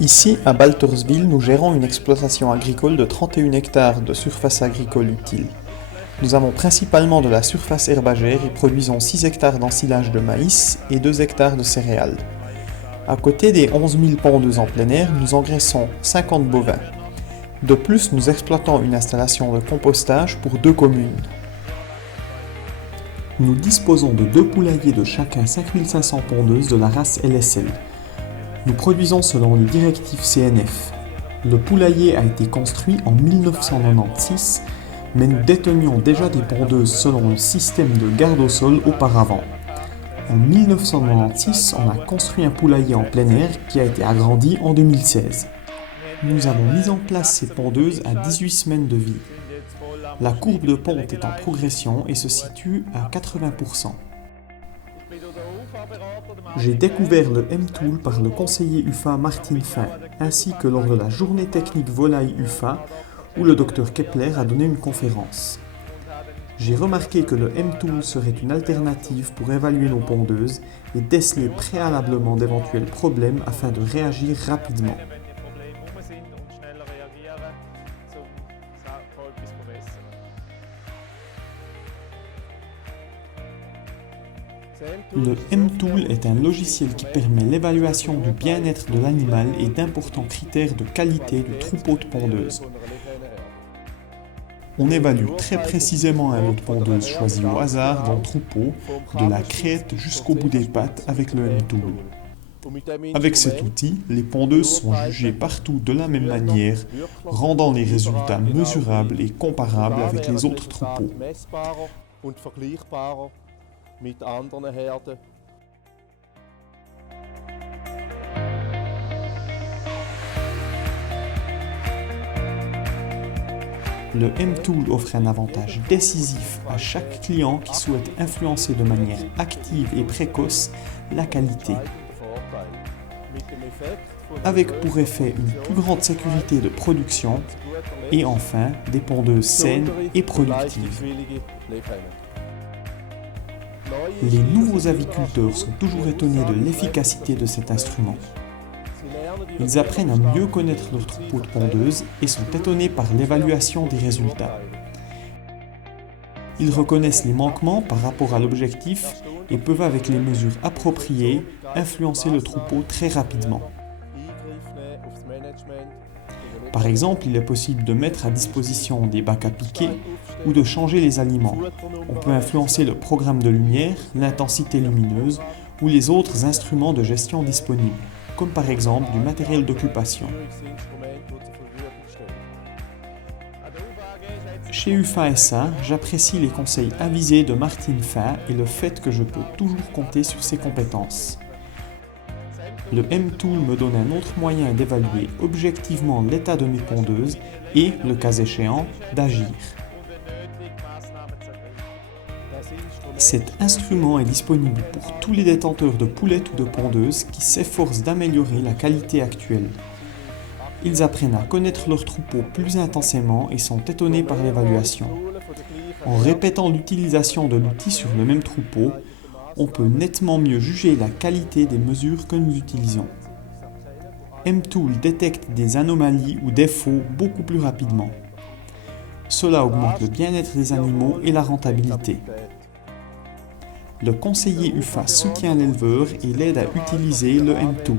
Ici, à Baltersville, nous gérons une exploitation agricole de 31 hectares de surface agricole utile. Nous avons principalement de la surface herbagère et produisons 6 hectares d'ensilage de maïs et 2 hectares de céréales. À côté des 11 000 pondeuses en plein air, nous engraissons 50 bovins. De plus, nous exploitons une installation de compostage pour 2 communes. Nous disposons de 2 poulaillers de chacun 5500 pondeuses de la race LSL. Nous produisons selon les directives CNF. Le poulailler a été construit en 1996, mais nous détenions déjà des pondeuses selon le système de garde au sol auparavant. En 1996, on a construit un poulailler en plein air qui a été agrandi en 2016. Nous avons mis en place ces pondeuses à 18 semaines de vie. La courbe de ponte est en progression et se situe à 80%. J'ai découvert le M-Tool par le conseiller UFA Martin Fin, ainsi que lors de la journée technique volaille UFA, où le Dr Kepler a donné une conférence. J'ai remarqué que le M-Tool serait une alternative pour évaluer nos pondeuses et déceler préalablement d'éventuels problèmes afin de réagir rapidement. Le M-Tool est un logiciel qui permet l'évaluation du bien-être de l'animal et d'importants critères de qualité du troupeau de pondeuses. On évalue très précisément un lot de pondeuses choisi au hasard dans le troupeau, de la crête jusqu'au bout des pattes avec le M-Tool. Avec cet outil, les pondeuses sont jugées partout de la même manière, rendant les résultats mesurables et comparables avec les autres troupeaux. Le M-Tool offre un avantage décisif à chaque client qui souhaite influencer de manière active et précoce la qualité, avec pour effet une plus grande sécurité de production et enfin des pondeuses saines et productives. Les nouveaux aviculteurs sont toujours étonnés de l'efficacité de cet instrument. Ils apprennent à mieux connaître leur troupeau de pondeuses et sont étonnés par l'évaluation des résultats. Ils reconnaissent les manquements par rapport à l'objectif et peuvent, avec les mesures appropriées, influencer le troupeau très rapidement. Par exemple, il est possible de mettre à disposition des bacs à piquer ou de changer les aliments. On peut influencer le programme de lumière, l'intensité lumineuse ou les autres instruments de gestion disponibles, comme par exemple du matériel d'occupation. Chez UFA SA, j'apprécie les conseils avisés de Martin Fin et le fait que je peux toujours compter sur ses compétences. Le M-Tool me donne un autre moyen d'évaluer objectivement l'état de mes pondeuses et, le cas échéant, d'agir. Cet instrument est disponible pour tous les détenteurs de poulettes ou de pondeuses qui s'efforcent d'améliorer la qualité actuelle. Ils apprennent à connaître leur troupeau plus intensément et sont étonnés par l'évaluation. En répétant l'utilisation de l'outil sur le même troupeau, on peut nettement mieux juger la qualité des mesures que nous utilisons. M-Tool détecte des anomalies ou défauts beaucoup plus rapidement. Cela augmente le bien-être des animaux et la rentabilité. Le conseiller UFA soutient l'éleveur et l'aide à utiliser le M-Tool.